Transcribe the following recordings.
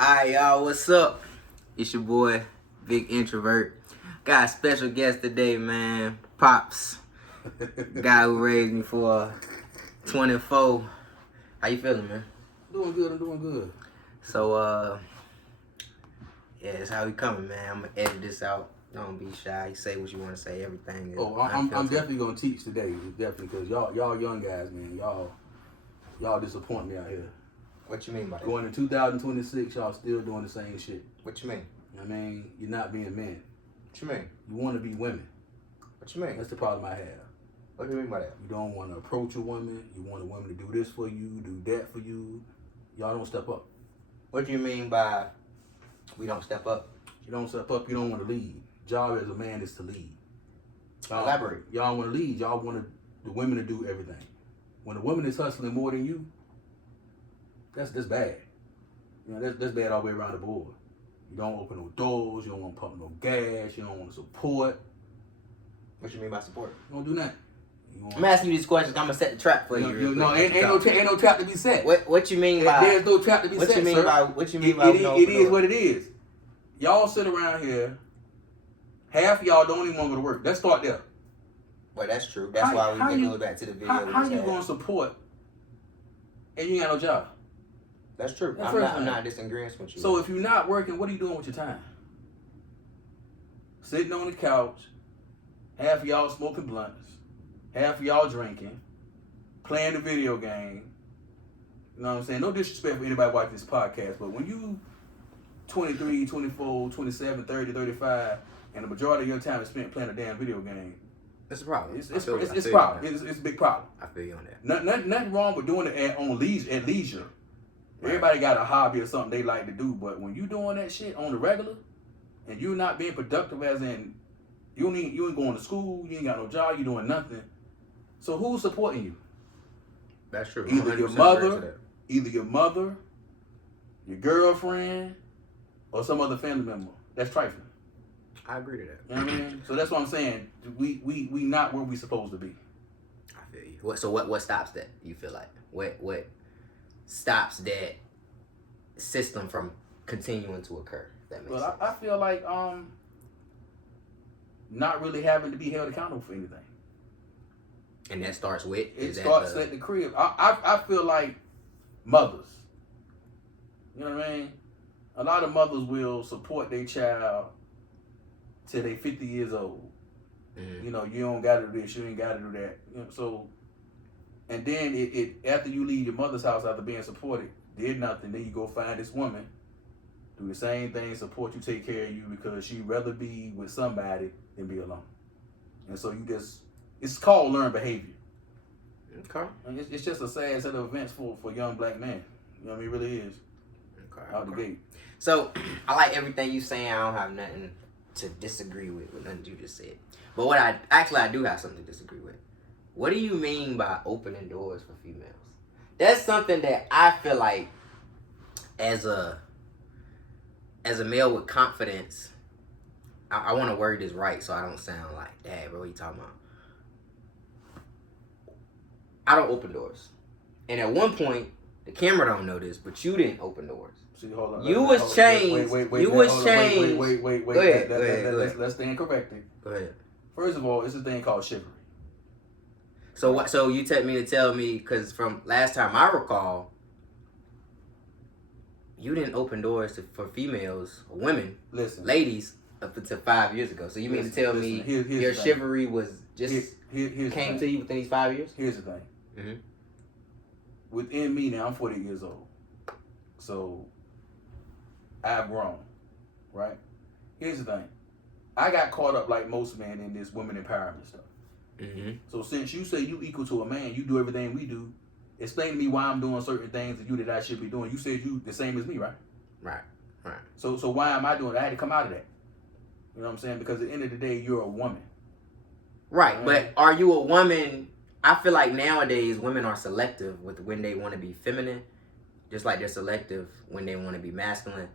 Alright, y'all, what's up? It's your boy, Big Introvert. Got a special guest today, man. Pops. Guy who raised me for 24. How you feeling, man? I'm doing good. So, yeah, that's how we coming, man. I'm gonna edit this out. Don't be shy. You say what you want to say. Everything is I'm definitely gonna teach today. Definitely, because y'all young guys, man, y'all disappoint me out here. What you mean by that? Going in 2026, y'all still doing the same shit. What you mean? I mean, you're not being men. What you mean? You want to be women. What you mean? That's the problem I have. What do you mean by that? You don't want to approach a woman. You want a woman to do this for you, do that for you. Y'all don't step up. What do you mean by we don't step up? You don't step up. You don't want to lead. Job as a man is to lead. Elaborate. Y'all want to lead. Y'all want the women to do everything. When a woman is hustling more than you, that's bad. You know, that's bad all the way around the board. You don't open no doors. You don't want to pump no gas. You don't want to support. What you mean by support? You don't do nothing. I'm asking you these questions. I'm gonna set the trap for you. No, ain't no trap to be set. What you mean by? There's no trap to be set. What you mean sir. by? What you mean by? It is what it is. Y'all sit around here. Half of y'all don't even want to go to work. Let's start there. Well, that's true. That's why we go back to the video. How you gonna support and you ain't got no job? That's true. I'm not disagreeing with you. So if you're not working, what are you doing with your time? Sitting on the couch, half of y'all smoking blunts, half of y'all drinking, playing the video game. You know what I'm saying? No disrespect for anybody watching this podcast, but when you 23, 24, 27, 30, 35, and the majority of your time is spent playing a damn video game, it's a problem. It's a problem. It's a big problem. I feel you on that. Nothing wrong with doing it at leisure. Right. Everybody got a hobby or something they like to do, but when you doing that shit on the regular, and you're not being productive, as in you ain't going to school, you ain't got no job, you doing nothing. So who's supporting you? That's true. Either your mother, your girlfriend, or some other family member. That's trifling. I agree to that. You know what I mean? So that's what I'm saying. We not where we supposed to be. I feel you. So what stops that? You feel like what stops that system from continuing to occur? That makes sense. I feel like not really having to be held accountable for anything. And that starts with it starts at the crib. I feel like mothers. You know what I mean? A lot of mothers will support their child till they 50 years old. Mm-hmm. You know, you don't got to do this, you ain't got to do that. You know, so, and then it after you leave your mother's house after being supported, did nothing, then you go find this woman, do the same thing, support you, take care of you, because she'd rather be with somebody than be alone. And so it's called learned behavior. Okay. And it's just a sad set of events for young black men. You know what I mean? It really is. Okay. Out the gate. So, I like everything you saying. I don't have nothing to disagree with nothing you just said. But what I do have something to disagree with. What do you mean by opening doors for females? That's something that I feel like as a male with confidence, I want to word this right so I don't sound like, dad, bro, what you talking about? I don't open doors. And at one point, the camera don't know this, but you didn't open doors. See, hold on. You was changed. Wait. You was changed. Wait. Go ahead. Let's stand corrected. Go ahead. First of all, it's a thing called chivalry. So what? So you tell me, because from last time I recall, you didn't open doors for females or women, ladies, up until 5 years ago. So you mean to tell me your chivalry was just came to you within these 5 years? Here's the thing. Mm-hmm. Within me now, I'm 40 years old. So I've grown, right? Here's the thing. I got caught up like most men in this women empowerment stuff. Mm-hmm. So since you say you equal to a man, you do everything we do, explain to me why I'm doing certain things to you that I should be doing. You said you the same as me, right? Right. So why am I doing it? I had to come out of that. You know what I'm saying? Because at the end of the day, you're a woman. Right, but are you a woman? I feel like nowadays women are selective with when they want to be feminine, just like they're selective when they want to be masculine.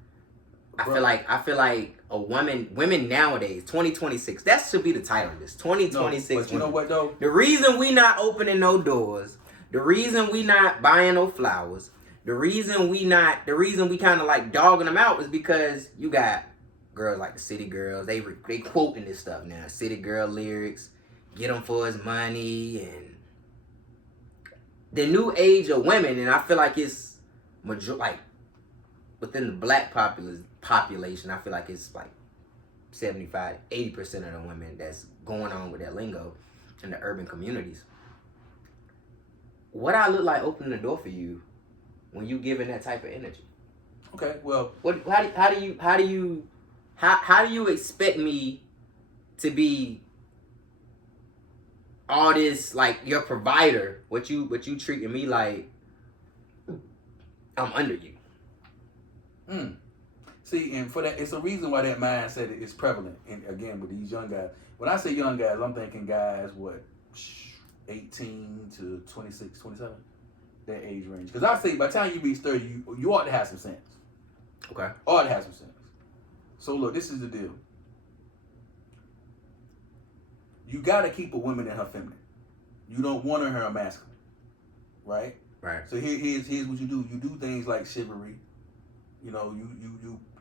I feel like women nowadays, 2026, that should be the title of this. 2026. No, but you know what though? The reason we not opening no doors, the reason we not buying no flowers, The reason we kind of like dogging them out is because you got girls like the city girls. They quoting this stuff now. City girl lyrics, get him for his money, and the new age of women. And I feel like it's like within the black population. I feel like it's like 75-80% of the women that's going on with that lingo in the urban communities. What I look like opening the door for you when you giving that type of energy? Okay, well, how do you expect me to be all this, like, your provider? What you treating me like I'm under you? See, and for that, it's a reason why that mindset is prevalent. And again, with these young guys, when I say young guys, I'm thinking guys 18 to 26, 27, that age range. Because I say by the time you reach 30, you ought to have some sense. Okay. Ought to have some sense. So look, this is the deal. You got to keep a woman in her feminine. You don't want her masculine, right? Right. So here's what you do. You do things like chivalry. You know,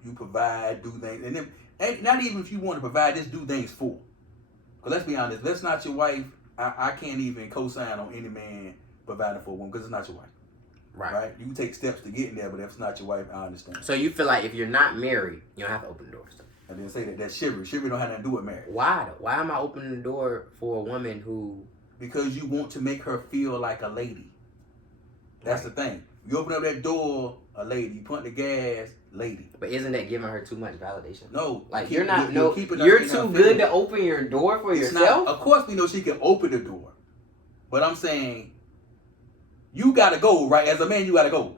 you provide, do things, and then and not even if you want to provide, just do things for. Because let's be honest, that's not your wife. I can't even co-sign on any man providing for a woman because it's not your wife. Right. You can take steps to get in there, but if it's not your wife, I understand. So you feel like if you're not married, you don't have to open the doors. I didn't say that. That's chivalry. Chivalry don't have nothing to do with marriage. Why though? Why am I opening the door for a woman who? Because you want to make her feel like a lady. That's the thing. You open up that door, a lady. You put the gas, lady. But isn't that giving her too much validation? No. Like you're too good to open your door for yourself? Of course we know she can open the door. But I'm saying, you got to go, right? As a man, you got to go.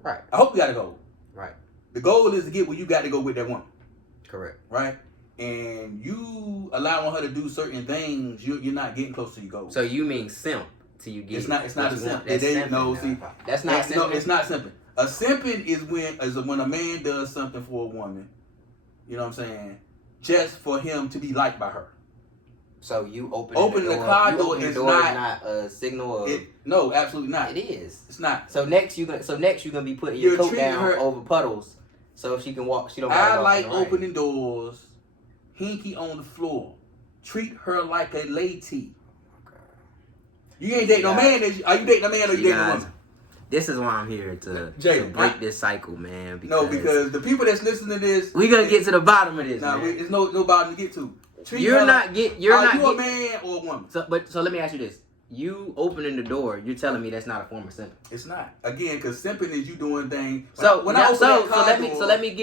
Right. I hope you got to go. Right. The goal is to get where you got to go with that woman. Correct. Right? And you allowing her to do certain things, you're not getting close to your goal. So you mean simp till you get It's not a simp. That's simping. No, see, that's not simping. No, it's not simping. A simping is when a man does something for a woman, you know what I'm saying, just for him to be liked by her. So you opening the car door is not a signal of no, absolutely not. It is. It's not. So next you gonna be putting your coat down over puddles so she can walk. She don't. I like opening doors. Hinky on the floor. Treat her like a lady. You ain't dating no man. Are you dating a man or you dating a woman? This is why I'm here to break this cycle, man. Because the people that's listening to this, we gonna get to the bottom of this. There's no bottom to get to. Are you a man or a woman? So let me ask you this: you opening the door, you're telling me that's not a form of simping? It's not. Again, because simping is you doing things. So let me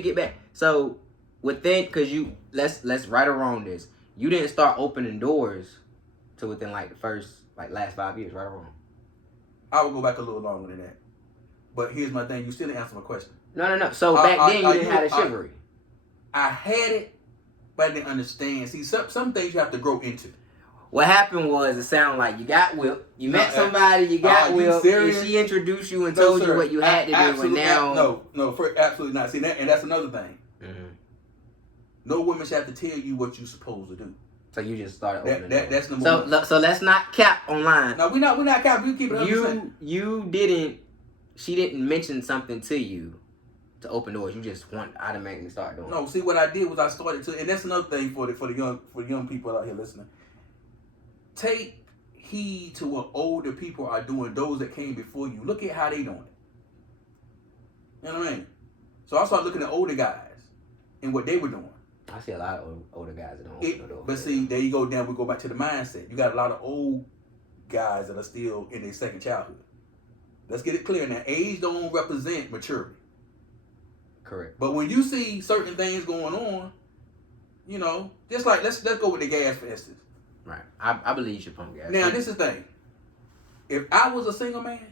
get back. So because let's right or wrong this. You didn't start opening doors to within like the first last 5 years, right or wrong? I would go back a little longer than that. But here's my thing: you still didn't answer my question. No. So back then you didn't have the chivalry. I had it, but I didn't understand. See, some things you have to grow into. What happened was it sounded like you got whipped. You met somebody, you got whipped, and she introduced you and told you what you had to do, and now absolutely not. See that, and that's another thing. Mm-hmm. No woman should have to tell you what you're supposed to do. So you just started opening. That's number one. So let's not cap online. No, we're not cap. We keep it 100%. She didn't mention something to you to open doors. You just automatically start doing. No, see what I did was I started to, and that's another thing for the young people out here listening. Take heed to what older people are doing. Those that came before you. Look at how they doing it. You know what I mean? So I started looking at older guys and what they were doing. I see a lot of older guys that don't open the door. But see, there you go. Down we go back to the mindset. You got a lot of old guys that are still in their second childhood. Let's get it clear now. Age don't represent maturity. Correct. But when you see certain things going on, you know, just like let's go with the gas for instance. Right. I believe you should pump gas. Now this is the thing. If I was a single man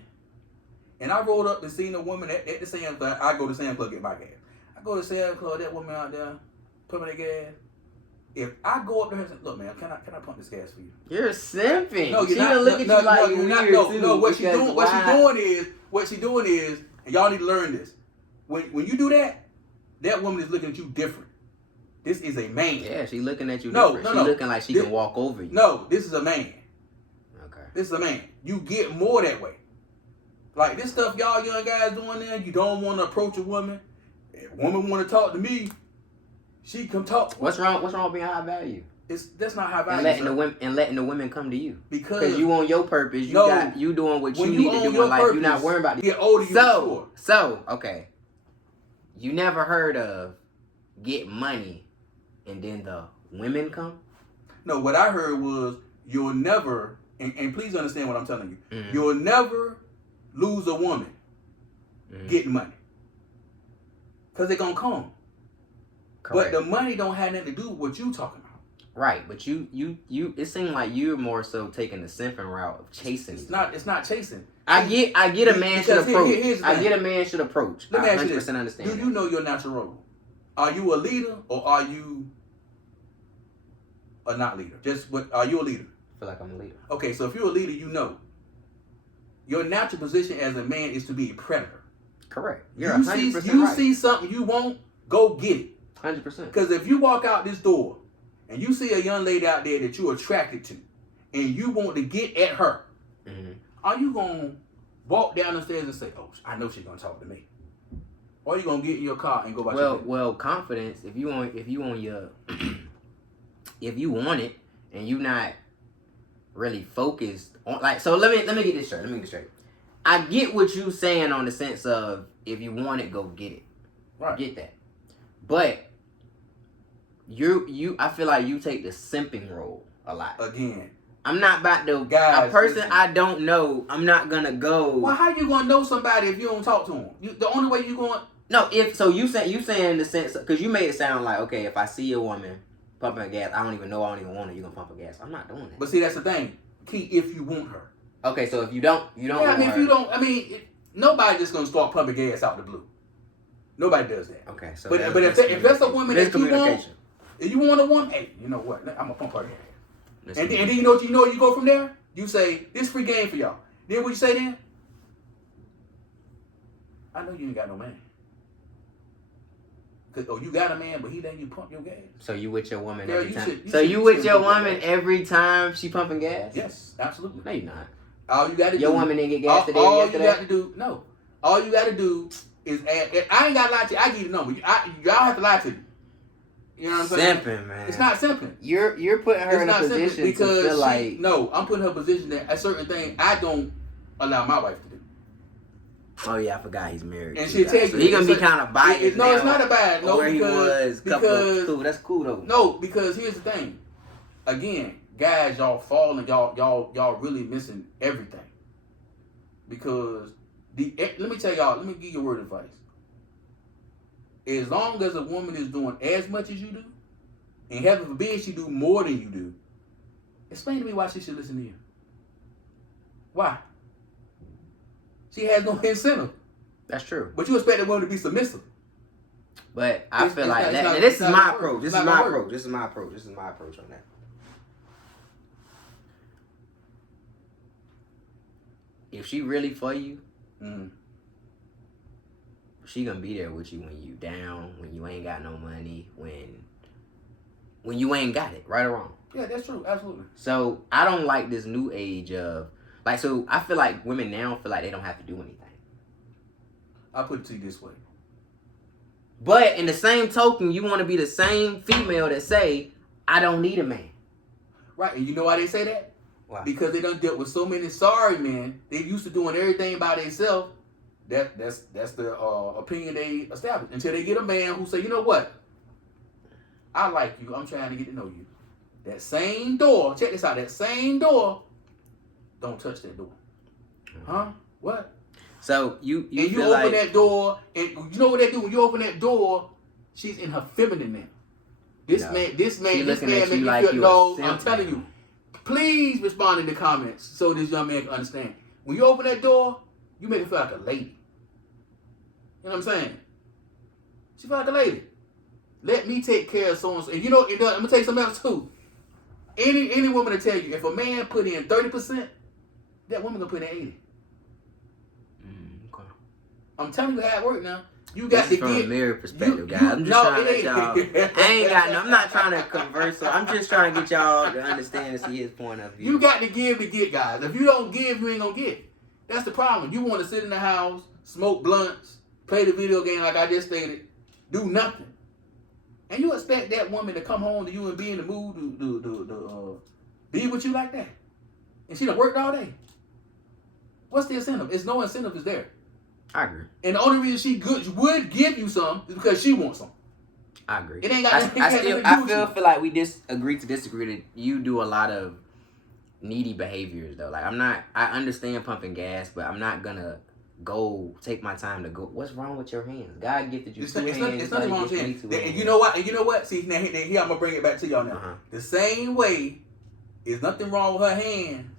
and I rolled up and seen a woman at the Sam's Club, I go to Sam's Club get my gas. I go to Sam's Club, that woman out there, put me the gas. If I go up to her and say, look man, can I pump this gas for you? You're simping. No, she gonna look at you like you're weird too. No, what she doing is, and y'all need to learn this. When you do that, that woman is looking at you different. This is a man. Yeah, she looking at you different. She looking like she can walk over you. No, this is a man. Okay. This is a man. You get more that way. Like this stuff y'all young guys doing there, you don't want to approach a woman. If a woman want to talk to me, she come talk. What's wrong with being high value? That's not high value. And letting the women come to you. Because you on your purpose, you doing what you need to do in life. You're not worrying about get older, you So, okay. You never heard of get money and then the women come? No, what I heard was you'll never, and please understand what I'm telling you, Mm-hmm. you'll never lose a woman getting money. Because they're going to come. Correct. But the money don't have nothing to do with what you talking about. Right, but you it seems like you're more so taking the simping route of chasing. It's not chasing. I get a man should approach. I get a man should approach. Let me ask you 100% this. understand. Do you know your natural role? Are you a leader or are you a not leader? Are you a leader? I feel like I'm a leader. Okay, so if you're a leader, you know your natural position as a man is to be a predator. Correct. You're 100% right. You see something you want, go get it. 100%. Because if you walk out this door and you see a young lady out there that you're attracted to and you want to get at her, are you going to walk down the stairs and say, oh, I know she's going to talk to me? Or are you going to get in your car and go about your business? Well, confidence, if you want your if you want it and you not really focused on, like, so let me get this straight. I get what you saying on the sense of if you want it, go get it. Right. I get that. But I feel like you take the simping role a lot. Again. I'm not about to guys, a person listen. I don't know, I'm not gonna go. Well, how you gonna know somebody if you don't talk to them? The only way you going No, if so you saying in the sense, because you made it sound like, okay, if I see a woman pumping gas, I don't even want her, you're gonna pump her gas. I'm not doing that. But see, that's the thing. Key, if you want her. Okay, so if you don't Yeah, want I mean, her, if you don't, nobody just gonna start pumping gas out the blue. Nobody does that. Okay, so but if that's a woman that you want, if you want a woman, hey, you know what? I'm gonna pump her gas. And then you know you go from there. You say this free game for y'all. Then what you say then? I know you ain't got no man. You got a man, but he letting you pump your gas. So you with your woman Girl, every time? you with your woman every time she pumping gas? Yes, absolutely. No, you're not. All you got to do. Your woman didn't get gas today. All you got to do. No. All you got to do is add. I ain't got to lie to you. I give you the number. Y'all have to lie to me. You know what I'm saying? Simping, man. It's not simping. You're putting her in a position to feel like. No, I'm putting her in a position that a certain thing I don't allow my wife to do. Oh yeah, I forgot he's married. And she'll tell you. So he gonna be kind of biased. No, it's not a bias. No, where because cool. That's cool though. No, because here's the thing. Again, guys, y'all falling. Y'all really missing everything. Because let me tell y'all. Let me give you a word of advice. As long as a woman is doing as much as you do, and heaven forbid she do more than you do, explain to me why she should listen to you. Why? She has no incentive. That's true. But you expect a woman to be submissive. But I feel like that. This is my approach. This is my approach on that. If she really for you, she gonna be there with you when you down, when you ain't got no money, when you ain't got it, right or wrong. Yeah, that's true. Absolutely. So I don't like this new age of like. So I feel like women now feel like they don't have to do anything. I'll put it to you this way. But in the same token, you want to be the same female that say, I don't need a man. Right, and you know why they say that? Why? Because they done dealt with so many sorry men. They used to doing everything by themselves. That's the opinion they establish. Until they get a man who say, you know what? I like you. I'm trying to get to know you. That same door, check this out, that same door, don't touch that door. Huh? What? So you open like that door, and you know what they do? When you open that door, she's in her feminine now. This man make you feel, no, I'm telling you. Please respond in the comments so this young man can understand. When you open that door, you make her feel like a lady. You know what I'm saying? She feel like a lady. Let me take care of so and so. And you know, I'm gonna tell you something else too. Any woman will tell you, if a man put in 30%, that woman gonna put in 80%. Okay. I'm telling you how it works now. You got to from get a mirror perspective, guys. I'm just trying to let y'all. I'm not trying to converse. I'm just trying to get y'all to understand and see his point of view. You got to give to get, guys. If you don't give, you ain't gonna get. That's the problem. You want to sit in the house, smoke blunts, play the video game like I just stated, do nothing. And you expect that woman to come home to you and be in the mood to be with you like that. And she done worked all day. What's the incentive? It's no incentive is there. I agree. And the only reason she would give you some is because she wants some. I agree. It ain't got I feel like we agree to disagree that you do a lot of needy behaviors though. Like I understand pumping gas, but I'm not gonna go take my time to go. What's wrong with your hands? God gifted you two hands. It's nothing wrong with hands. And you know what? See, now here I'm gonna bring it back to y'all now. Uh-huh. The same way, there's nothing wrong with her hand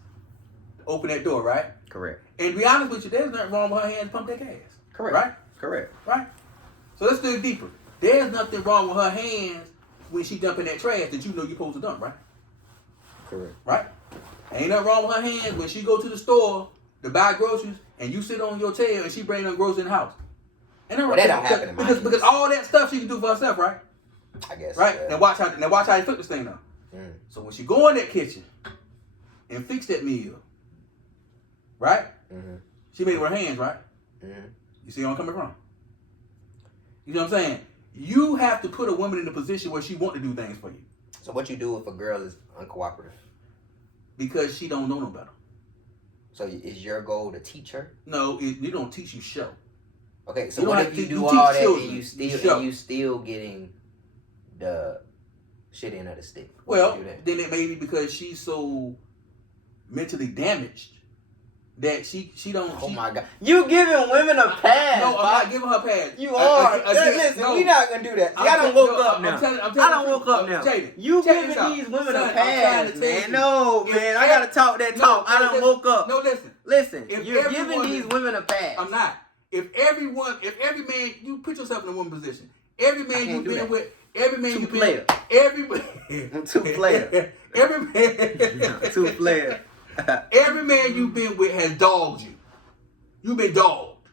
to open that door, right? Correct. And to be honest with you, there's nothing wrong with her hand to pump that gas. Correct. Right? Correct. Right? So let's dig deeper. There's nothing wrong with her hands when she dumping that trash that you know you're supposed to dump, right? Correct. Right? Ain't nothing wrong with her hands when she go to the store to buy groceries and you sit on your tail and she bring them groceries in the house. And that don't happen in my because all that stuff she can do for herself, right? I guess. Right? Yeah. Now watch how you flip this thing now. So when she go in that kitchen and fix that meal, right? Mm-hmm. She made it with her hands, right? Mm-hmm. You see where I'm coming from? You know what I'm saying? You have to put a woman in a position where she want to do things for you. So what you do if a girl is uncooperative? Because she don't know no better. So is your goal to teach her? No, you don't teach, you show. Okay, so You what don't if have you to- do you all teach that children. and you still getting the shit end of the stick? What Well, you do then? then it may be because she's so mentally damaged that she don't. Oh my God! You giving women a pass? No, I'm not giving her a pass. You are. Listen, no. we not gonna do that. See, I don't woke up now. I don't woke up now. You giving these women a pass, man? No, man. I gotta talk that talk. I don't woke up. No, listen. Listen, If you're every giving woman- these women a pass. I'm not. If every man, you put yourself in a woman position. Every man you've been with, every man you've been with, Two player. Every man, Two player. every man you've been with has dogged you. You've been dogged,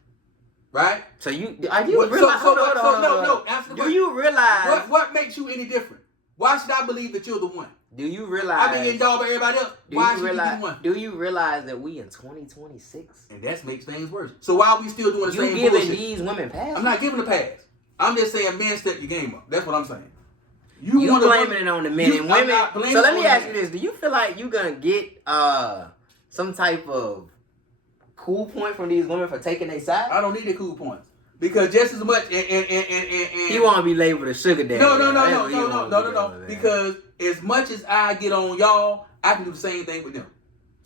right? So are you What- realize? so- hold on, so- hold on, no, hold on. no, answer the Do question. you realize? What makes you any different? Why should I believe that you're the one? Do you realize? I've been getting dogged by everybody else. Why should you be the one? Do you realize that we in 2026? And that makes things worse. So why are we still doing the You same giving bullshit? these women passes? I'm not giving a pass. I'm just saying, men, step your game up. That's what I'm saying. You want a blaming woman- it on the men and I'm women. not blaming So let it me on ask the you this: do you feel like you gonna get some type of cool point from these women for taking their side? I don't need the cool points because just as much and He want to be labeled a sugar daddy. no. Because as much as I get on y'all, I can do the same thing with them.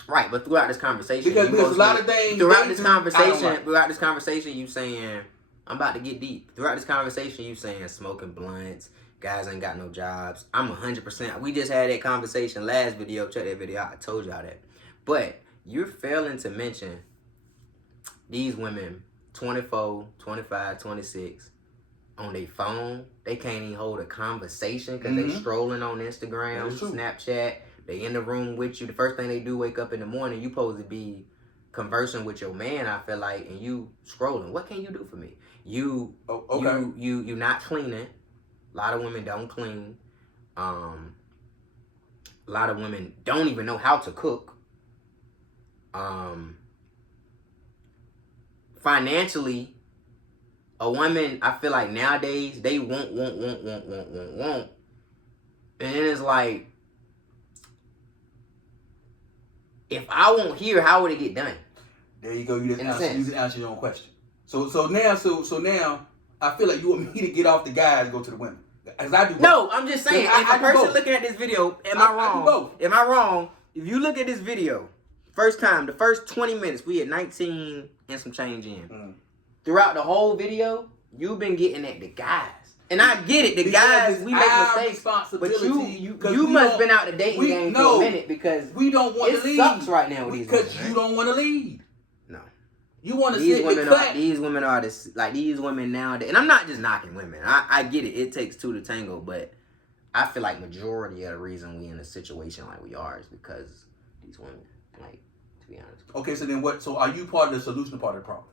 Right, but throughout this conversation, Because a lot of things throughout they this do, I don't conversation, you saying I'm about to get deep. Throughout this conversation, you saying smoking blunts, guys ain't got no jobs. I'm 100%. We just had that conversation last video. Check that video out. I told y'all that. But you're failing to mention these women, 24, 25, 26, on their phone. They can't even hold a conversation because they strolling on Instagram, Snapchat. They in the room with you. The first thing they do, wake up in the morning, you supposed to be conversing with your man, I feel like, and you scrolling. What can you do for me? You not cleaning. A lot of women don't clean. A lot of women don't even know how to cook. Financially, a woman, I feel like nowadays, they want. And then it's like, if I won't hear, how would it get done? There you go. You just answer your own question. So now, I feel like you want me to get off the guys and go to the women. As I do both. No, I'm just saying, if a person both. looking at this video, am I I do wrong? both. Am I wrong? If you look at this video, first time, the first 20 minutes, we had 19 and some change in. Throughout the whole video, you've been getting at the guys. And I get it, the guys, we make mistakes. But you must have been out the dating game for a minute because we don't want to lead. It sucks right now with these women. Because you don't want to lead. No. You want to sit and clap. These women are this, like these women nowadays. And I'm not just knocking women. I get it. It takes two to tango. But I feel like majority of the reason we in a situation like we are is because these women, like, to be honest. Okay, so then what? So are you part of the solution or part of the problem?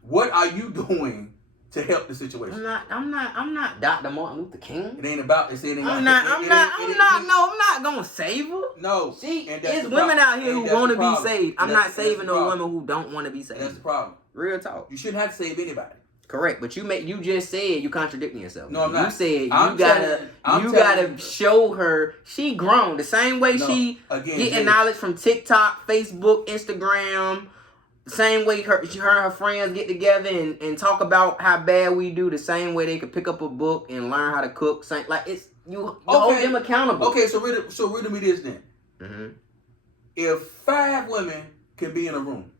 What are you doing to help the situation. I'm not Dr. Martin Luther King. It ain't about. It ain't I'm not gonna save her. No. There's women out here who want to be saved. I'm not saving no women who don't want to be saved. That's the problem. Real talk. You shouldn't have to save anybody. Correct, but you just said you contradicting yourself. No, I'm not. You said you gotta show her she grown the same way she getting knowledge from TikTok, Facebook, Instagram. Same way her and her friends get together and talk about how bad we do. The same way they could pick up a book and learn how to cook. Same, like it's you hold them accountable. Okay, so read me this then. Mm-hmm. If 5 women can be in a room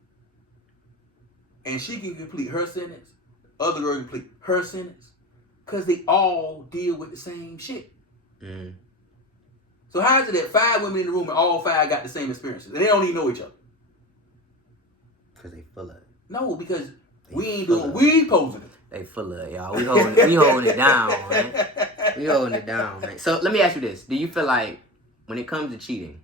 and she can complete her sentence, other girl can complete her sentence, because they all deal with the same shit. Mm. So how is it that 5 women in the room and all 5 got the same experiences and they don't even know each other? Because they full of it. No, because we ain't doing we posing it. They full of it, y'all. We holding it down, man. We holding it down, man. So let me ask you this: do you feel like when it comes to cheating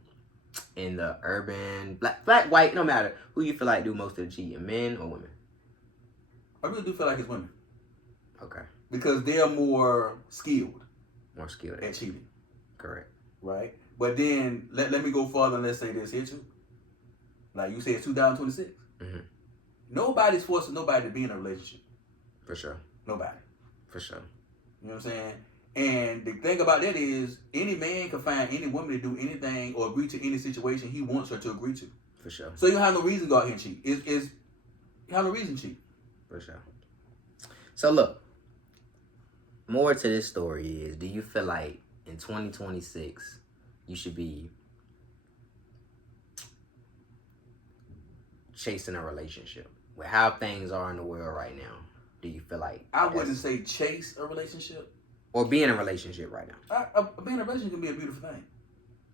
in the urban black, white, no matter who you feel like do most of the cheating, men or women? I really do feel like it's women. Okay. Because they're more skilled. More skilled at cheating. Correct. Right? But then let me go further and let's say this here too. Like you said, it's 2026. Mm-hmm. Nobody's forcing nobody to be in a relationship. For sure. Nobody. For sure. You know what I'm saying? And the thing about that is, any man can find any woman to do anything or agree to any situation he wants her to agree to. For sure. So you don't have no reason to go out here and cheat. You have no reason to cheat. For sure. So look, more to this story is, do you feel like in 2026 you should be chasing a relationship with how things are in the world right now? Do you feel like I wouldn't say chase a relationship or be in a relationship right now? Being in a relationship can be a beautiful thing.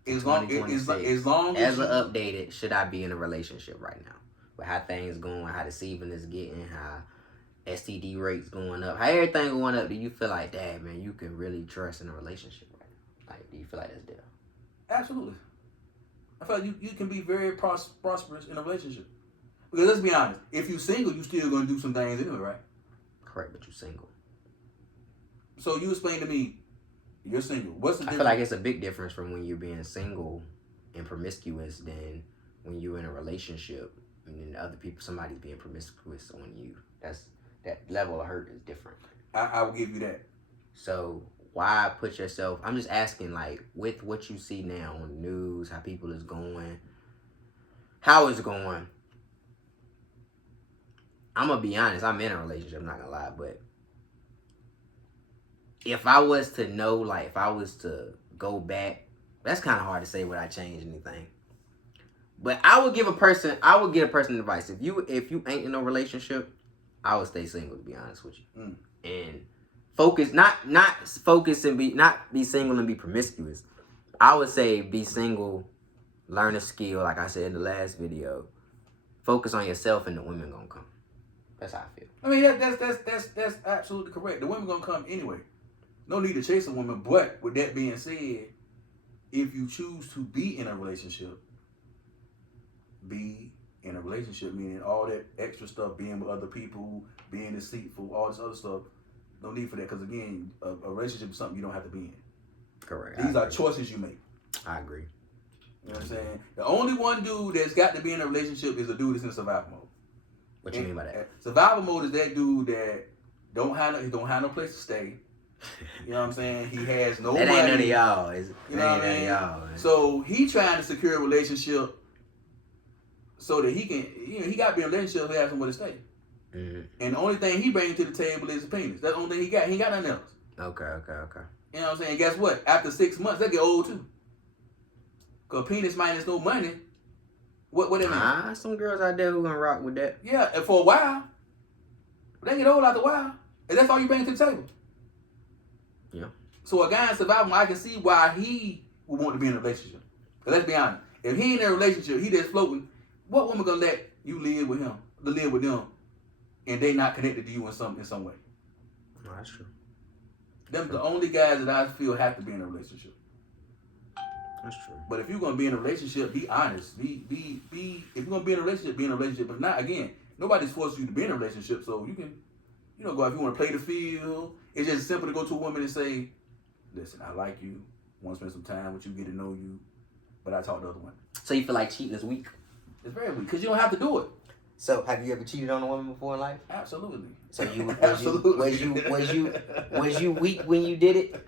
As long as an updated, should I be in a relationship right now? With how things going, how deceiving is getting, how STD rates going up, how everything going up, do you feel like, dad, man, you can really trust in a relationship right now? Like, do you feel like that's there? Absolutely. I feel like you can be very prosperous in a relationship. Because let's be honest, if you're single, you still going to do some things anyway, right? Correct, but you're single. So you explain to me, you're single. What's the difference? I feel like it's a big difference from when you're being single and promiscuous than when you're in a relationship and then other people, somebody's being promiscuous on you. That level of hurt is different. I will give you that. So why put yourself, I'm just asking, like, with what you see now on the news, how people is going, how it's going, I'm going to be honest, I'm in a relationship, I'm not going to lie, but if I was to know, like, if I was to go back, that's kind of hard to say would I change anything. But I would give a person advice. If you ain't in a relationship, I would stay single, to be honest with you. And focus, not focus and not be single and be promiscuous. I would say be single, learn a skill, like I said in the last video. Focus on yourself and the women gonna come. That's how I feel. I mean, that's absolutely correct. The women gonna come anyway. No need to chase a woman. But with that being said, if you choose to be in a relationship, be in a relationship, meaning all that extra stuff, being with other people, being deceitful, all this other stuff, no need for that. Because again, a relationship is something you don't have to be in. Correct. These are choices you make. I agree. You know what I'm saying? The only one dude that's got to be in a relationship is a dude that's in survival mode. What you mean by that? Survival mode is that dude that don't have no place to stay. You know what I'm saying? He has no money. That ain't none of y'all. You know what I mean? Y'all, so he trying to secure a relationship so that he can, he got to be in a relationship to have somewhere to stay. Mm-hmm. And the only thing he brings to the table is a penis. That's the only thing he got. He ain't got nothing else. Okay. You know what I'm saying? Guess what? After 6 months, they get old too. Because penis minus no money. What that mean? Some girls out there who gonna rock with that. Yeah, and for a while. But they get old after a while. And that's all you bring to the table. Yeah. So a guy in survival, I can see why he would want to be in a relationship. But let's be honest. If he ain't in a relationship, he just floating, what woman gonna let you live with him, to live with them, and they not connected to you in some way? No, that's true. Them the only guys that I feel have to be in a relationship. That's true. But if you're gonna be in a relationship, be honest. If you're gonna be in a relationship, be in a relationship. But not again, nobody's forcing you to be in a relationship, so you can You know, go if you want to play the field. It's just simple to go to a woman and say, listen, I like you. Want to spend some time with you, get to know you. But I talk to other women. So you feel like cheating is weak? It's very weak because you don't have to do it. So have you ever cheated on a woman before in life? Absolutely. So you Absolutely. was you weak when you did it?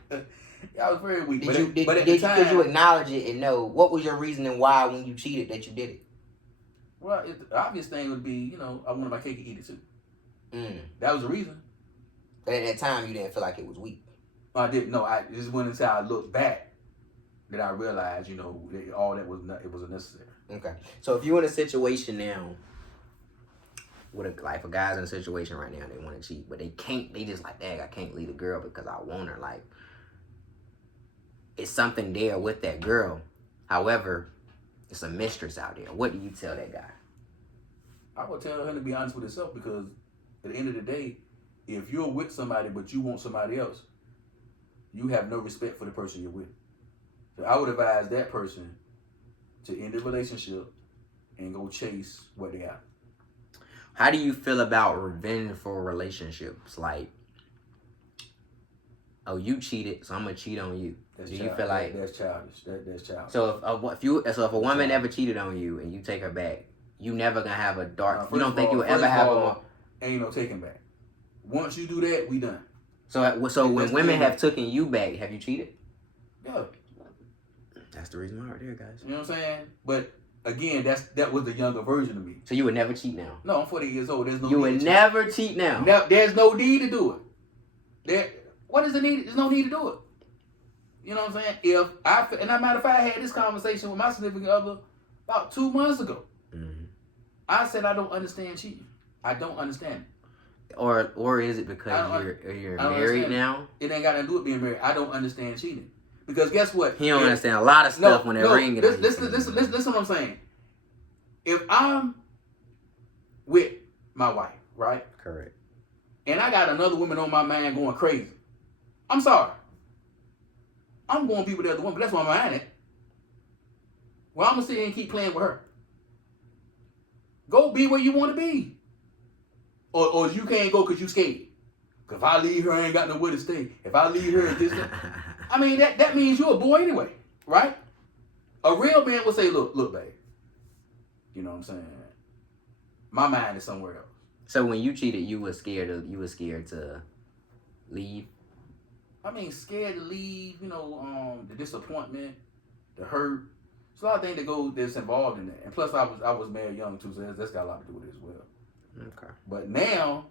Yeah, I was very weak. Did But you acknowledge it and know what was your reasoning why when you cheated that you did it? Well, the obvious thing would be, you know, I wanted my cake and eat it too. Mm. That was the reason. But at that time, you didn't feel like it was weak. I didn't. No, I just went until I looked back that I realized, you know, all that was not, it wasn't necessary. Okay. So if you're in a situation now, with a guy's in a situation right now, they want to cheat, but they can't. They just like, dang, I can't leave the girl because I want her. Like, it's something there with that girl. However, it's a mistress out there. What do you tell that guy? I would tell him to be honest with himself because at the end of the day, if you're with somebody but you want somebody else, you have no respect for the person you're with. So I would advise that person to end the relationship and go chase what they got. How do you feel about revenge for relationships? Like, oh, you cheated, so I'm gonna cheat on you. That's do you feel like that's childish? That's childish. So if a woman ever cheated on you and you take her back, you never gonna have a dark. You don't think you'll ever have a. Ain't no taking back. Once you do that, we done. So when women have taken you back, have you cheated? Yeah. That's the reason why we're there, guys. You know what I'm saying? But again, that was the younger version of me. So you would never cheat now? No, I'm 48 years old. There's no. You would never cheat now. No, there's no need to do it. What is the need? There's no need to do it. You know what I'm saying? If as a matter of fact, I had this conversation with my significant other about 2 months ago. Mm-hmm. I said I don't understand cheating. I don't understand it. Or is it because you're married now? It ain't got nothing to do with being married. I don't understand cheating. Because guess what? He don't understand a lot of stuff when they're ringing. Listen what I'm saying. If I'm with my wife, right? Correct. And I got another woman on my mind going crazy. I'm sorry. I'm going to be with the other woman, but that's why I'm at it. Well, I'm going to sit here and keep playing with her. Go be where you want to be. Or you can't go because you scared. Because if I leave her, I ain't got nowhere to stay. If I leave her, it's this. I mean, that means you're a boy anyway, right? A real man would say, look, babe. You know what I'm saying? My mind is somewhere else. So when you cheated, you were scared to leave? I mean, scared to leave, you know, the disappointment, the hurt. There's a lot of things that's involved in that. And plus, I was married young, too, so that's got a lot to do with it as well. Okay. But now,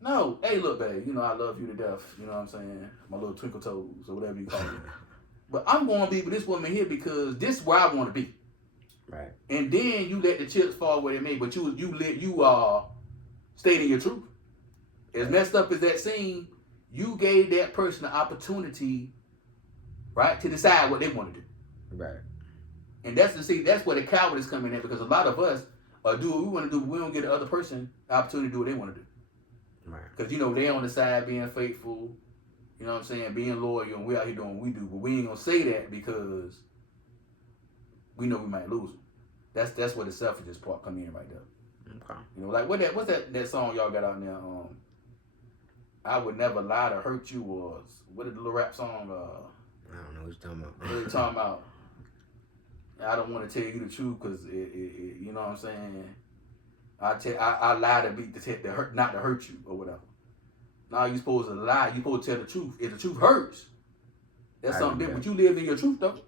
no. Hey, look, babe, you know, I love you to death. You know what I'm saying? My little twinkle toes or whatever you call it. But I'm going to be with this woman here because this is where I want to be. Right. And then you let the chips fall where they may, but you stayed in your truth. As messed up as that seemed, you gave that person the opportunity, right, to decide what they want to do. Right. And that's where the cowardice come in at, because a lot of us do what we want to do, but we don't get the other person the opportunity to do what they want to do. Right. Because, you know, they on the side being faithful, you know what I'm saying, being loyal, and we out here doing what we do, but we ain't going to say that because we know we might lose them. That's where the selfishness part come in right there. Okay. You know, like what's that song y'all got out there? I would never lie to hurt you was. What is the little rap song? I don't know what you're talking about. What are you talking about? I don't want to tell you the truth because you know what I'm saying. I lie to hurt, not to hurt you or whatever. Now you supposed to lie. You supposed to tell the truth. If the truth hurts, that's something different. But you live in your truth though.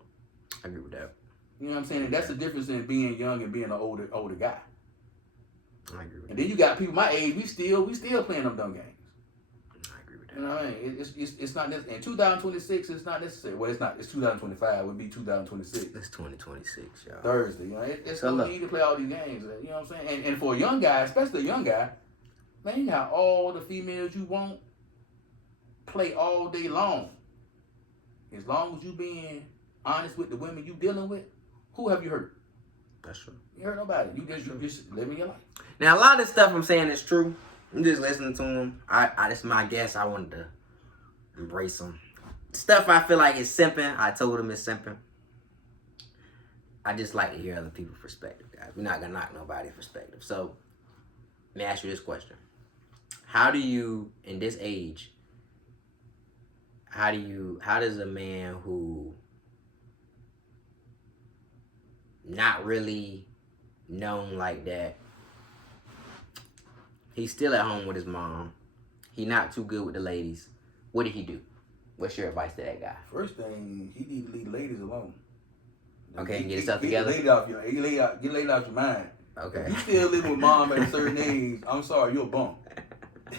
I agree with that. You know what I'm saying? And that's the difference in being young and being an older guy. I agree with that. And then you got people my age. We still playing them dumb games. I agree with that. You know what I mean? It's not necessary. In 2026, it's not necessary. Well, it's not. It's 2025. It would be 2026. It's 2026, y'all. Thursday. You know, it's no need to play all these games. You know what I'm saying? And for a young guy, especially a young guy, man, you got all the females you want. Play all day long. As long as you being honest with the women you dealing with, who have you hurt? That's true. You hurt nobody. You just living your life. Now, a lot of stuff I'm saying is true. I'm just listening to him. This my guess. I wanted to embrace him. Stuff I feel like is simping. I told him it's simping. I just like to hear other people's perspective, guys. We're not gonna knock nobody's perspective. So, let me ask you this question: how do you, in this age, how does a man who not really known like that, he's still at home with his mom, he not too good with the ladies, what did he do? What's your advice to that guy? First thing, he need to leave the ladies alone. Okay, and get himself together. Get ladies off your mind. Okay. If you still living with mom at a certain age, I'm sorry, you're a bum.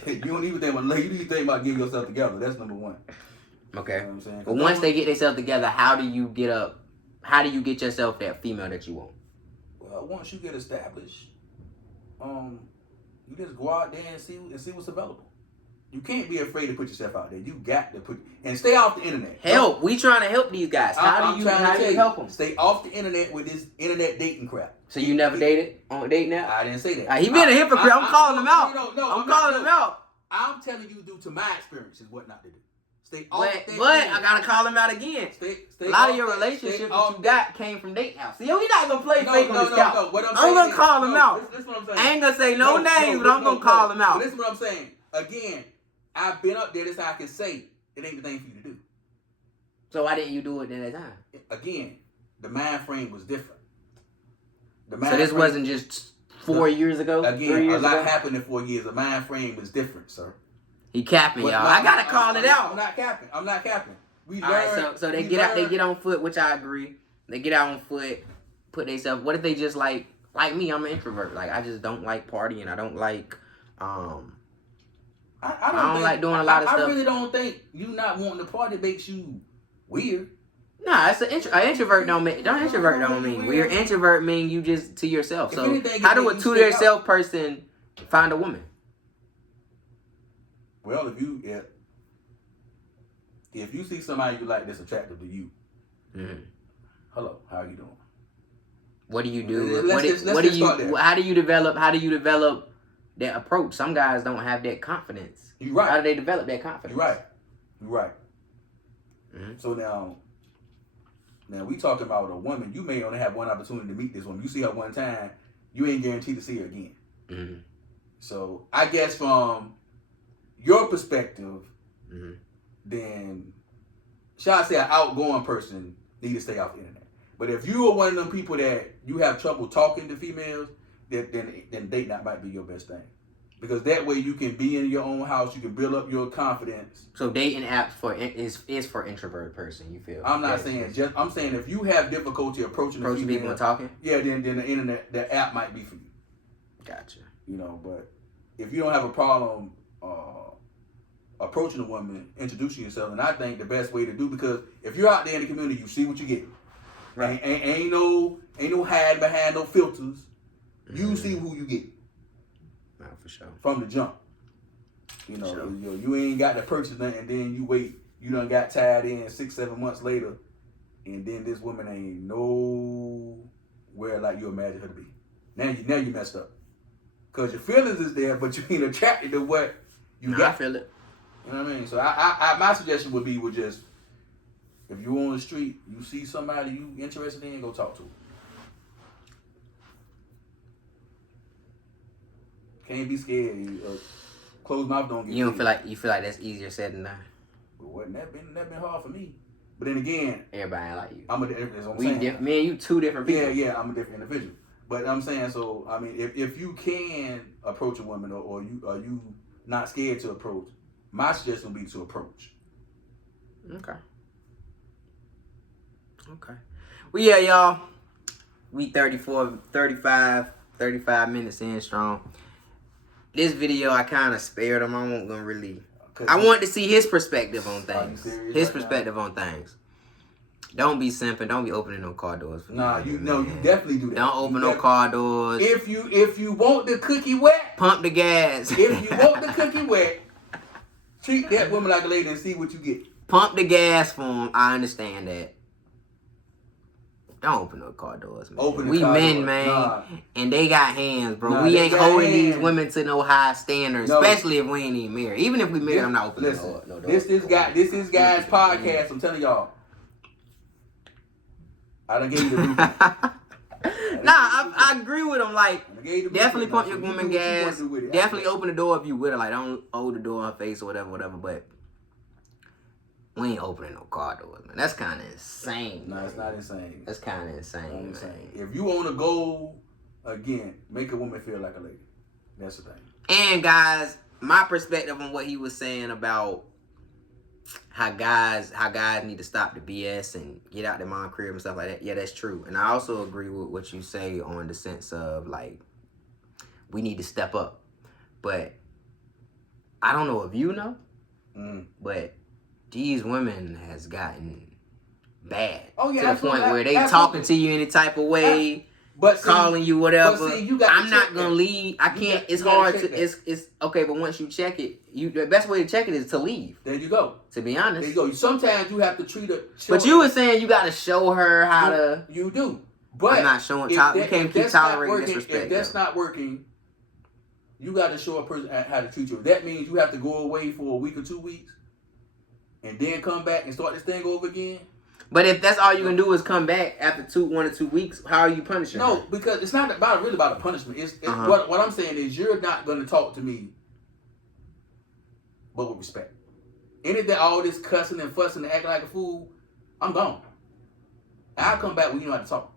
You don't even think about, you need to think about getting yourself together. That's number one. Okay. You know what I'm saying? But once they get themselves together, how do you get yourself that female that you want? Well, once you get established, you just go out there and see what's available. You can't be afraid to put yourself out there. You got to and stay off the internet. Help. We trying to help these guys. How do you help them? Stay off the internet with this internet dating crap. So you never dated on a date now? I didn't say that. He been a hypocrite. I'm calling him out. I'm calling him out. I'm telling you due to my experiences what not to do. Stay off But I gotta call him out again. Stay a lot of your relationships that you got came from dating apps. See, we not gonna play fake on this couch. I'm gonna call him out. This is what I'm saying. I ain't gonna say no names, but I'm gonna call him out. This is what I'm saying. Again, I've been up there. This how I can say it ain't the thing for you to do. So why didn't you do it at that time? Again, the mind frame was different. So this wasn't just 4 years ago? Again, 3 years a lot ago? happened in 4 years. The mind frame was different, sir. He capping, y'all. I gotta call it out. I'm not capping. All right, so they get on foot, which I agree. They get out on foot, put themselves. What if they just like me? I'm an introvert. Like I just don't like partying. I don't like I don't like doing a lot of stuff. I really don't think you not wanting to party makes you weird. Nah, it's an introvert don't mean weird. Introvert mean you just to yourself. So how do a to yourself person find a woman? Well, if you see somebody you like that's attractive to you, hello, how are you doing? What do you do? How do you develop that approach? Some guys don't have that confidence. You're right. How do they develop that confidence? You're right. Mm-hmm. So now we talking about a woman. You may only have one opportunity to meet this woman. You see her one time, you ain't guaranteed to see her again. Mm-hmm. So I guess from your perspective, then shall I say an outgoing person need to stay off the internet. But if you are one of them people that you have trouble talking to females, then date night might be your best thing. Because that way you can be in your own house, you can build up your confidence. So dating apps is for introvert person, you feel? I'm not saying I'm saying if you have difficulty approaching people and talking, yeah, then the internet, the app might be for you. Gotcha. You know, but if you don't have a problem approaching a woman, introducing yourself, and I think the best way to do, because if you're out there in the community, you see what you get. Right. Ain't no hide behind no filters. You see who you get. Not for sure. From the jump. You know, sure. You ain't got to purchase nothing, and then you wait. You done got tied in 6-7 months later, and then this woman ain't nowhere like you imagine her to be. Now you messed up. Because your feelings is there, but you ain't attracted to what you got. I feel it. You know what I mean? So my suggestion would just, if you on the street, you see somebody you interested in, go talk to them. Can't be scared. Closed mouth don't get. You feel like that's easier said than done. But wasn't that been hard for me? But then again, everybody ain't like you. That's what I'm saying. Me and you two different people. Yeah, I'm a different individual. But I'm saying, so I mean, if you can approach a woman, or you not scared to approach, my suggestion would be to approach. Okay. Well, yeah, y'all. We 35 minutes in strong. This video, I kind of spared him. I won't gonna really. I want to see his perspective on things. Don't be simping. Don't be opening no car doors. You definitely do that. Don't open no car doors. If you want the cookie wet, pump the gas. If you want the cookie wet, treat that woman like a lady and see what you get. Pump the gas for him. I understand that. Don't open no car doors, man. We men, man, and they got hands, bro. We ain't holding these women to no high standards, especially if we ain't even married. Even if we married, I'm not opening no door. This is guy's podcast. I'm telling y'all. I done gave you the blueprint. I agree with him. Like, I gave the definitely blueprint, pump your so you woman do what you wanna gas. do with it. Definitely open the door if you with her. Like, don't hold the door on her face or whatever. But we ain't opening no car doors, man. That's kind of insane. No, man. it's not insane. That's kind of insane, Not man. insane. If you want to go, again, make a woman feel like a lady. That's the thing. And guys, my perspective on what he was saying about how guys need to stop the BS and get out their mom crib and stuff like that. Yeah, that's true. And I also agree with what you say on the sense of, like, we need to step up. But I don't know if you know, but these women has gotten bad to the point where they talking to you any type of way, calling you whatever. But see, you got I'm not gonna leave. I can't. It's hard to. It's okay. But once you check it, the best way to check it is to leave. There you go. To be honest, there you go. Sometimes you have to treat her. But you were saying you got to show her how to. You do. But I'm not showing. You can't keep tolerating disrespect. If that's not working, you got to show a person how to treat you. That means you have to go away for a week or 2 weeks, and then come back and start this thing over again. But if that's all you can do is come back after 1 or 2 weeks, how are you punishing her? No, because it's not really about a punishment. What I'm saying is you're not going to talk to me, but with respect. Anything, all this cussing and fussing and acting like a fool, I'm gone. I'll come back when you know how to talk.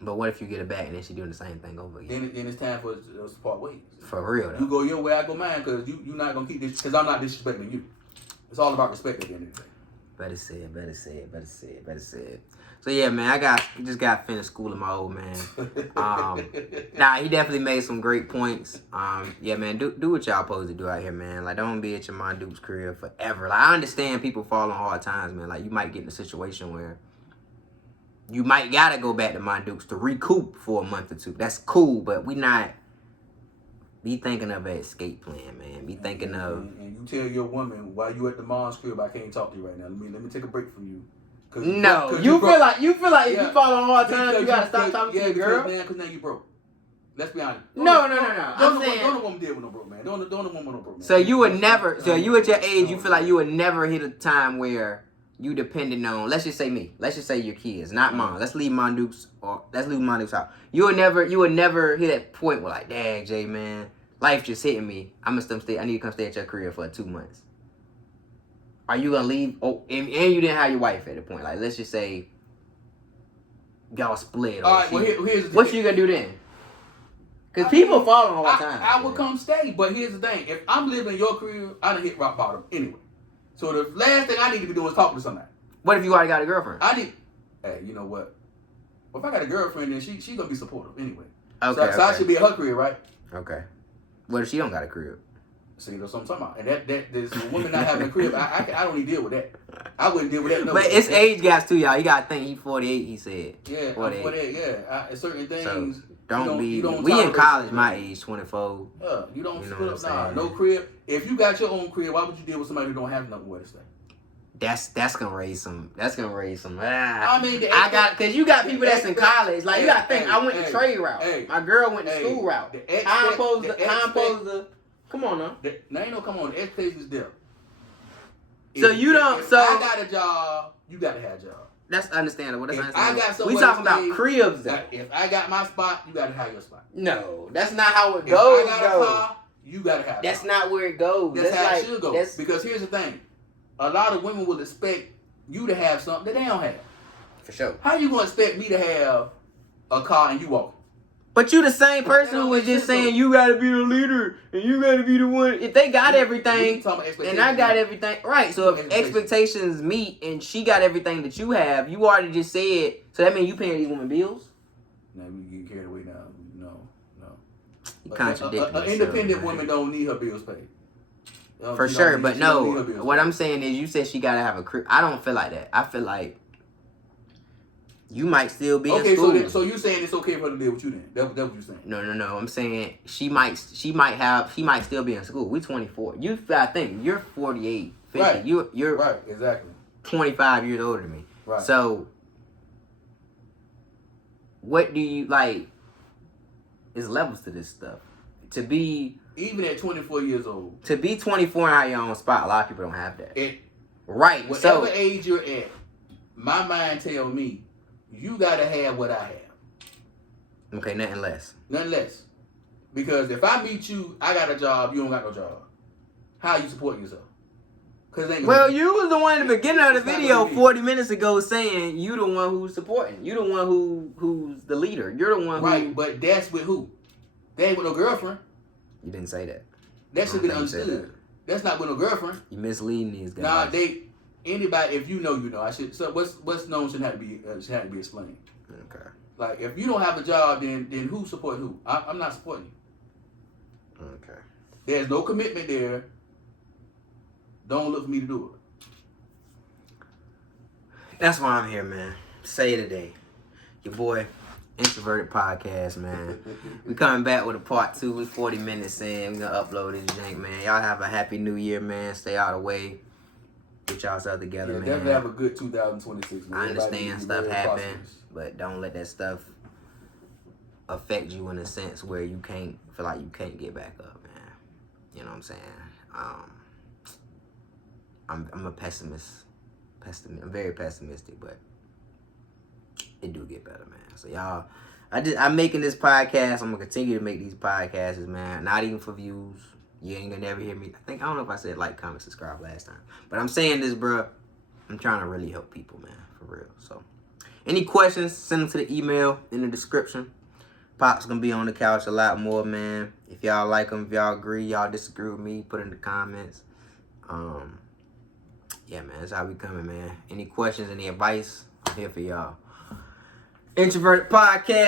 But what if you get it back and then she doing the same thing over again? Then it's time for us to part ways. For real, though. You go your way, I go mine, because you're not going to keep this, because I'm not disrespecting you. It's all about respect at the end of the day. Better say it. So yeah, man, I just got finished schooling my old man. He definitely made some great points. Yeah, man, do what y'all supposed to do out here, man. Like, don't be at your Mom Duke's career forever. Like, I understand people fall on hard times, man. Like, you might get in a situation where you might gotta go back to Mom Duke's to recoup for a month or two. That's cool, but be thinking of an escape plan, man. Be thinking of. And you tell your woman while you at the mom's crib, I can't talk to you right now. Let me take a break from you. No, you feel like if you fall on hard times, you gotta stop talking to your girl. Because now you broke. Let's be honest. No. I'm saying. Don't a woman deal with no broke man. Don't a woman with no broke man. So you would never. So you at your age, you feel like you would never hit a time where you depending on. Let's just say me. Let's just say your kids, not mom. Let's leave Mom Duke's out. You would never hit that point where like, dang, Jay, man. Life just hitting me. I need to come stay at your crib for 2 months. Are you gonna leave? Oh, and you didn't have your wife at the point. Like, let's just say y'all split. All right. Well, here's the what you gonna do then? Because people fall on all the time. I would come stay, but here's the thing: if I'm living in your crib, I done hit rock bottom anyway. So the last thing I need to be doing is talking to somebody. What if you already got a girlfriend? Hey, you know what? Well, if I got a girlfriend, then she gonna be supportive anyway. Okay. So I should be at her crib, right? Okay. What if she don't got a crib? See, that's what I'm talking about. And there's a woman not having a crib. I don't even deal with that. I wouldn't deal with that. No. But it's age gaps too, y'all. You gotta think he's 48. He said. Yeah, 48. 48. Yeah, certain things. So we in college. My age, 24. You don't split up. No crib. If you got your own crib, why would you deal with somebody who don't have nothing where to stay? That's gonna raise some. I mean, because you got people that's in college. Like, you gotta think. I went the trade route. My girl went the school route. How I'm supposed to. Come on now. Now ain't no come on. The expectation is there. So you don't. If I got a job, you gotta have a job. That's understandable. I got somewhere we talking about cribs though. If I got my spot, you gotta have your spot. No, that's not how it goes. If I got a car, you gotta have. That's not where it goes. That's how it should go. Because here's the thing: a lot of women will expect you to have something that they don't have. For sure. How you gonna expect me to have a car and you walk? But you the same person who was just saying you gotta be the leader and you gotta be the one. If they got everything and I got everything, right? So if expectations meet and she got everything that you have, you already just said. So that means you paying these women bills. Now we getting carried away now. No. You contradicting An independent woman don't need her bills paid. For sure, but no. What I'm saying is, you said she gotta have a crib. I don't feel like that. I feel like you might still be in school. So you saying it's okay for her to live with you then? That's what you saying? No. I'm saying she might still be in school. We 24. You gotta think you're 48, 50. Right. You're right, exactly. 25 years older than me. Right. So what do you like? There's levels to this stuff. To be even at 24 years old. To be 24 and have your own spot, a lot of people don't have that. Right. Whatever age you're at, my mind tell me you gotta have what I have. Okay, nothing less. Nothing less. Because if I meet you, I got a job, you don't got no job. How you supporting yourself? Well, you was the one in the beginning of the It's not video gonna be. 40 minutes ago saying you the one who's supporting. You the one who's the leader. You're the one Right, who... but that's with who? They ain't with no girlfriend. You didn't say that. That should be I don't think you said understood. That's not with no girlfriend. You misleading these guys. Nah, anybody. If you know, you know. I should. So what's known should have to be explained. Okay. Like if you don't have a job, then who support who? I'm not supporting you. Okay. There's no commitment there. Don't look for me to do it. That's why I'm here, man. Say it today. Your boy, Introverted Podcast, man. We coming back with a part 2. We 40 minutes in. We gonna upload this jank, man. Y'all have a happy new year, man. Stay out of the way. Get y'allself together, man. Definitely have a good 2026, man. I understand stuff happen, but don't let that stuff affect you in a sense where you can't feel like you can't get back up, man. You know what I'm saying? I'm a pessimist. I'm very pessimistic, but it do get better, man. So y'all, I'm making this podcast. I'm gonna continue to make these podcasts, man. Not even for views. You ain't gonna never hear me. I don't know if I said like, comment, subscribe last time, but I'm saying this, bro. I'm trying to really help people, man, for real. So, any questions? Send them to the email in the description. Pop's gonna be on the couch a lot more, man. If y'all like him, if y'all agree, y'all disagree with me, put in the comments. Yeah, man, that's how we coming, man. Any questions, any advice? I'm here for y'all. Introverted Podcast.